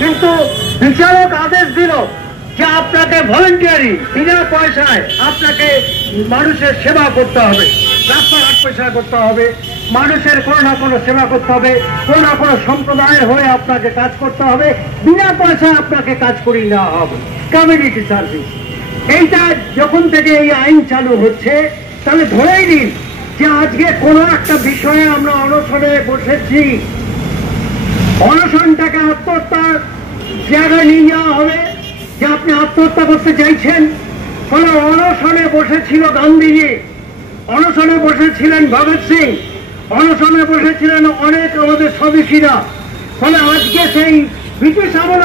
কিন্তু বিচারক আদেশ দিল যে আপনাকে ভলেন্টিয়ারি বিনা পয়সায় আপনাকে মানুষের সেবা করতে হবে, রাস্তাঘাট পয়সা করতে হবে, মানুষের কোনো না কোনো সেবা করতে হবে, কোনো না কোনো সম্প্রদায়ের হয়ে আপনাকে কাজ করতে হবে, বিনা পয়সায় আপনাকে কাজ করিয়ে নেওয়া হবে, কমিউনিটি সার্ভিস। এইটা যখন থেকে এই আইন চালু হচ্ছে, তাহলে ধরেই নিন যে আজকে কোনো একটা বিষয়ে আমরা অনশনে বসেছি, অনশনটাকে আত্মহত্যার জায়গায় নিয়ে যাওয়া হবে যে আপনি আত্মহত্যা করতে চাইছেন। ফলে অনশনে বসেছিল গান্ধীজি, অনশনে বসেছিলেন ভগৎ সিং, অনশনে বসেছিলেন অনেক আমাদের স্বদেশীরা। ফলে আজকে সেই ব্রিটিশ আমল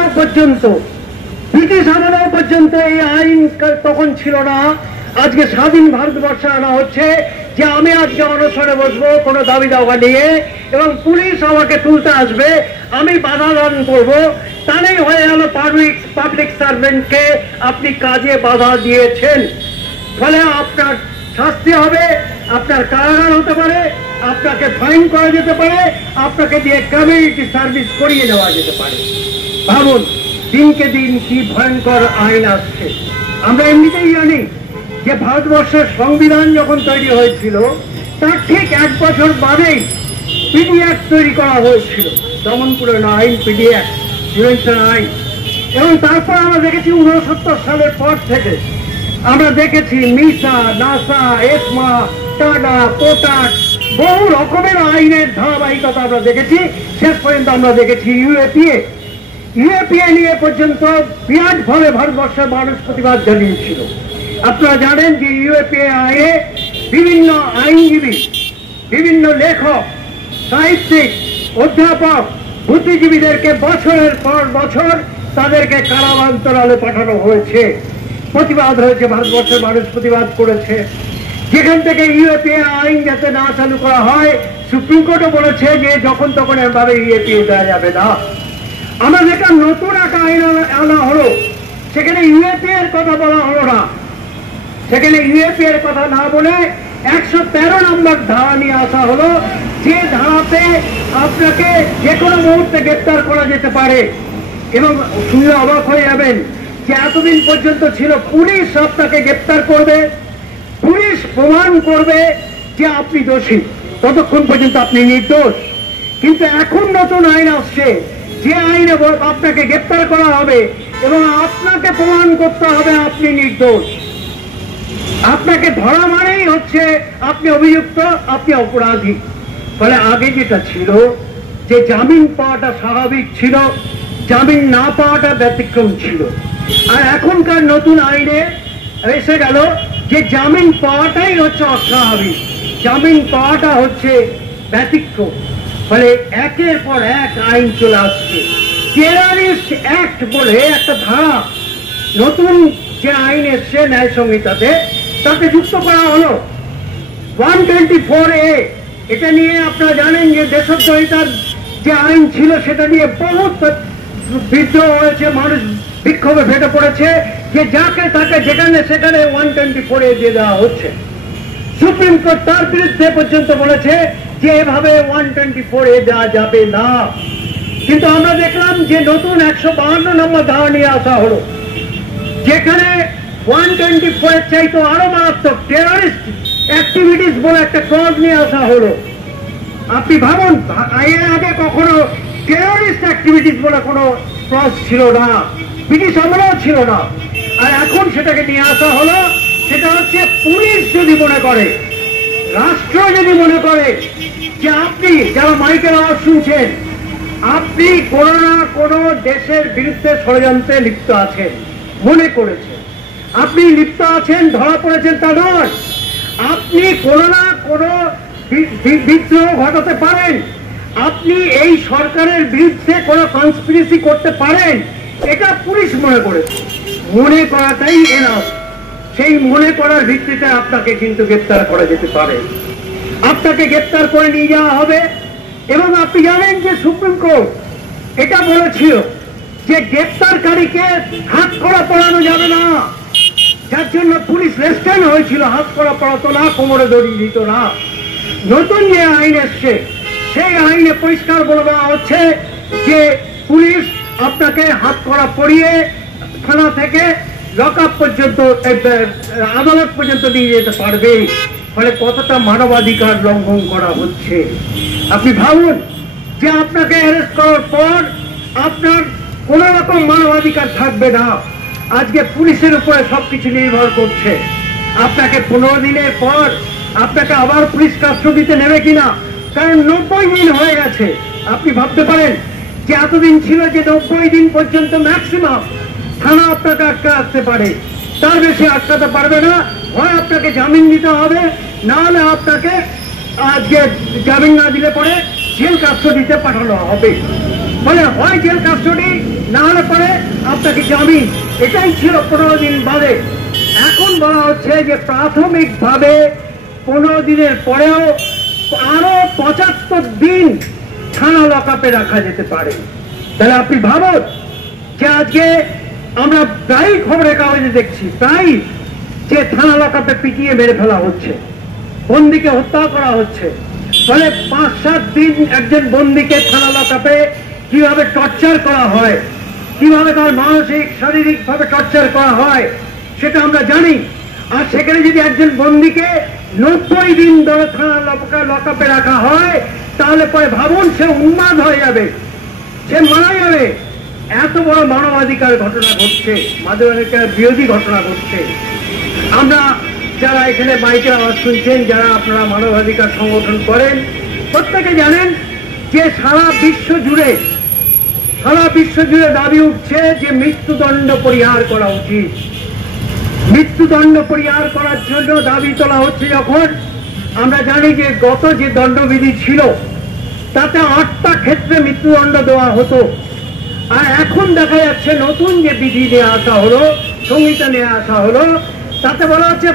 পর্যন্ত এই আইন তখন ছিল না। আজকে স্বাধীন ভারতবর্ষে আনা হচ্ছে যে আমি আজকে অনশনে বসবো কোনো দাবি দাওয়া নিয়ে, এবং পুলিশ আমাকে তুলতে আসবে, আমি বাধা দান করবো, তাহলেই হয়ে গেল পাবলিক সার্ভেন্টকে আপনি কাজে বাধা দিয়েছেন। ফলে আপনার শাস্তি হবে, আপনার কারাগার হতে পারে, আপনাকে ফাইন করা যেতে পারে, আপনাকে দিয়ে কমিউনিটি সার্ভিস করিয়ে নেওয়া যেতে পারে। ভাবুন দিনকে দিন কি ভয়ঙ্কর আইন আসছে। আমরা এমনিতেই জানি যে ভারতবর্ষের সংবিধান যখন তৈরি হয়েছিল তার ঠিক 1 বছর বাদেই পিডি অ্যাক্ট তৈরি করা হয়েছিল, দমনপূরণ আইন, পিডি অ্যাক্ট, প্রিভেনশন আইন। এবং তারপর আমরা দেখেছি 69 সালের পর থেকে আমরা দেখেছি মিসা, নাসা, এসমা, টাডা, পোটাট, বহু রকমের আইনের ধারাবাহিকতা আমরা দেখেছি। শেষ পর্যন্ত আমরা দেখেছি ইউএপিএ নিয়ে পর্যন্ত বিরাট ভাবে ভারতবর্ষের মানুষ প্রতিবাদ জানিয়েছিল। আপনারা জানেন যে ইউএপিএ আইনে বিভিন্ন আইনজীবী, বিভিন্ন লেখক, সাহিত্যিক, অধ্যাপক, বুদ্ধিজীবীদেরকে বছরের পর বছর তাদেরকে কারাবান্তরালে পাঠানো হয়েছে। প্রতিবাদ হয়েছে, ভারতবর্ষের মানুষ প্রতিবাদ করেছে। যেখান থেকে ইউএপিএ আইন যাতে না চালু করা হয়, সুপ্রিম কোর্টও বলেছে যে যখন তখন এভাবে ইউএপিএ দেওয়া যাবে না। আমরা যেটা নতুন একটা আইন আনা হলো, সেখানে ইউএপিএ এর কথা বলা হলো না, সেখানে ইউএপিএ এর কথা না বলে 113 নম্বর ধারা নিয়ে আসা হলো, যে ধারাতে আপনাকে যে কোনো মুহূর্তে গ্রেপ্তার করা যেতে পারে। এবং শুনলে অবাক হয়ে যাবেন যে এতদিন পর্যন্ত ছিল পুলিশ আপনাকে গ্রেপ্তার করবে, পুলিশ প্রমাণ করবে যে আপনি দোষী, ততক্ষণ পর্যন্ত আপনি নির্দোষ। কিন্তু এখন নতুন আইন আসছে, যে আইনে আপনাকে গ্রেপ্তার করা হবে এবং আপনাকে প্রমাণ করতে হবে আপনি নির্দোষ। আপনাকে ধরা মানেই হচ্ছে আপনি অভিযুক্ত, আপনি অপরাধী। ফলে আগে যেটা ছিল যে জামিন পাওয়াটা স্বাভাবিক ছিল, জামিন না পাওয়াটা ব্যতিক্রম ছিল। আর এখনকার নতুন আইনে এসে গেল যে জামিন পাওয়াটাই হচ্ছে অস্বাভাবিক, জামিন পাওয়াটা হচ্ছে ব্যতিক্রম। ফলে একের পর এক আইন চলে আসছে। টেররিস্ট অ্যাক্ট বলে একটা ধারা নতুন যে আইন এসছে ন্যায় সংহিতাতে, তাতে যুক্ত করা হলো 124A। এটা নিয়ে আপনারা জানেন যে দেশদ্রোহিতার যে আইন ছিল সেটা নিয়ে বহুত বিদ্রোহ হয়েছে, মানুষ বিক্ষোভে ফেটে পড়েছে যে যাকে তাকে যেখানে সেখানে 124A দিয়ে দেওয়া হচ্ছে। সুপ্রিম কোর্ট তার বিরুদ্ধে পর্যন্ত বলেছে যে এভাবে 124A দেওয়া যাবে না। কিন্তু আমরা দেখলাম যে নতুন 152 নম্বর ধারা নিয়ে আসা হলো, যেখানে 124 চাইতো আরো মারাত্মক টেররিস্ট অ্যাক্টিভিটিস বলে একটা ক্লজ নিয়ে আসা হলো। আপনি ভাবুন, এর আগে কখনো টেররিস্ট অ্যাক্টিভিটিস বলে কোনো ক্লজ ছিল না, ব্রিটিশ আমলেও ছিল না। আর এখন সেটাকে নিয়ে আসা হলো। সেটা হচ্ছে পুলিশ যদি মনে করে, রাষ্ট্র যদি মনে করে যে আপনি, যারা মাইকের আওয়াজ শুনছেন, আপনি কোনো না কোনো দেশের বিরুদ্ধে ষড়যন্ত্রে লিপ্ত আছেন, মনে করেছেন, আপনি লিপ্ত আছেন, ধরা পড়েছেন তা নয়, আপনি কোনো না কোনো বিদ্রোহ ঘটাতে পারেন, আপনি এই সরকারের বিরুদ্ধে কোনো কনস্পিরেসি করতে পারেন, এটা পুলিশ মনে করেছে। মনে করাটাই এনাফ। সেই মনে করার ভিত্তিতে আপনাকে কিন্তু গ্রেপ্তার করা যেতে পারে, আপনাকে গ্রেপ্তার করে নিয়ে যাওয়া হবে। এবং আপনি জানেন যে সুপ্রিম কোর্ট এটা বলেছিল যে গ্রেপ্তারকারীকে হাত করা পড়ানো যাবে না, যার জন্য পুলিশ রেস্ট্রেন হয়েছিল, হাত করা পড়াতো না, কোমরে দড়ি দিত না। নতুন যে আইন এসছে সেই আইনে পরিষ্কার বলে দেওয়া হচ্ছে যে পুলিশ আপনাকে হাত করা পরিয়ে থানা থেকে লকআপ পর্যন্ত আদালত পর্যন্ত নিয়ে যেতে পারবে। ফলে কতটা মানবাধিকার লঙ্ঘন করা হচ্ছে আপনি ভাবুন, যে আপনাকে অ্যারেস্ট করার পর আপনার কোন রকম মানবাধিকার থাকবে না। আজকে পুলিশের উপরে সবকিছু নির্ভর করছে। আপনাকে 15 দিনের পর আপনাকে আবার পুলিশ কাস্টডিতে নেবে কিনা, কারণ 90 দিন হয়ে গেছে। আপনি ভাবতে পারেন যে এতদিন ছিল যে 90 দিন পর্যন্ত ম্যাক্সিমাম থানা আপনাকে আটকে রাখতে পারে, তার বেশি আটকাতে পারবে না। হয় আপনাকে জামিন দিতে হবে, না হলে আপনাকে আজকে জামিন না দিলে পরে জেল কাস্টডিতে পাঠানো হবে। ফলে হয় জেল কাস্টডি, না হলে পরে আপনাকে জামিন। এটাই ছিল 15 দিন বাদে। এখন বলা হচ্ছে যে প্রাথমিকভাবে 15 দিনের পরেও আরো 75 দিন থানা লকআপে রাখা যেতে পারে। তাহলে আপনি ভাবুন যে আজকে আমরা প্রায় খবরের কাগজে দেখছি, প্রায় যে থানা লকআপে পিটিয়ে মেরে ফেলা হচ্ছে, বন্দীকে হত্যা করা হচ্ছে। ফলে 5-7 দিন একজন বন্দীকে থানা লকআপে কিভাবে টর্চার করা হয়, কিভাবে তার মানসিক শারীরিক ভাবে টর্চার করা হয় সেটা আমরা জানি। আর সেখানে যদি একজন বন্দীকে 90 দিন ধরে থানা লকআপে রাখা হয়, তাহলে পরে ভাবুন সে উন্মাদ হয়ে যাবে, সে মারা যাবে। এত বড় মানবাধিকার ঘটনা ঘটছে, মানবাধিকার বিরোধী ঘটনা ঘটছে। আমরা যারা এখানে মাইকের আওয়াজ শুনছেন, যারা আপনারা মানবাধিকার সংগঠন করেন, প্রত্যেকে জানেন যে সারা বিশ্ব জুড়ে দাবি উঠছে যে মৃত্যুদণ্ড পরিহার করা উচিত। মৃত্যুদণ্ড পরিহার করার জন্য দাবি তোলা হচ্ছে যখন আমরা জানি যে গত যে দণ্ডবিধি ছিল তাতে 8টা ক্ষেত্রে মৃত্যুদণ্ড দেওয়া হতো। আর এখন দেখা যাচ্ছে নতুন যে বিধি নিয়ে আসা হলো, সংহিতা নিয়ে আসা হলো, তাতে বলা হচ্ছে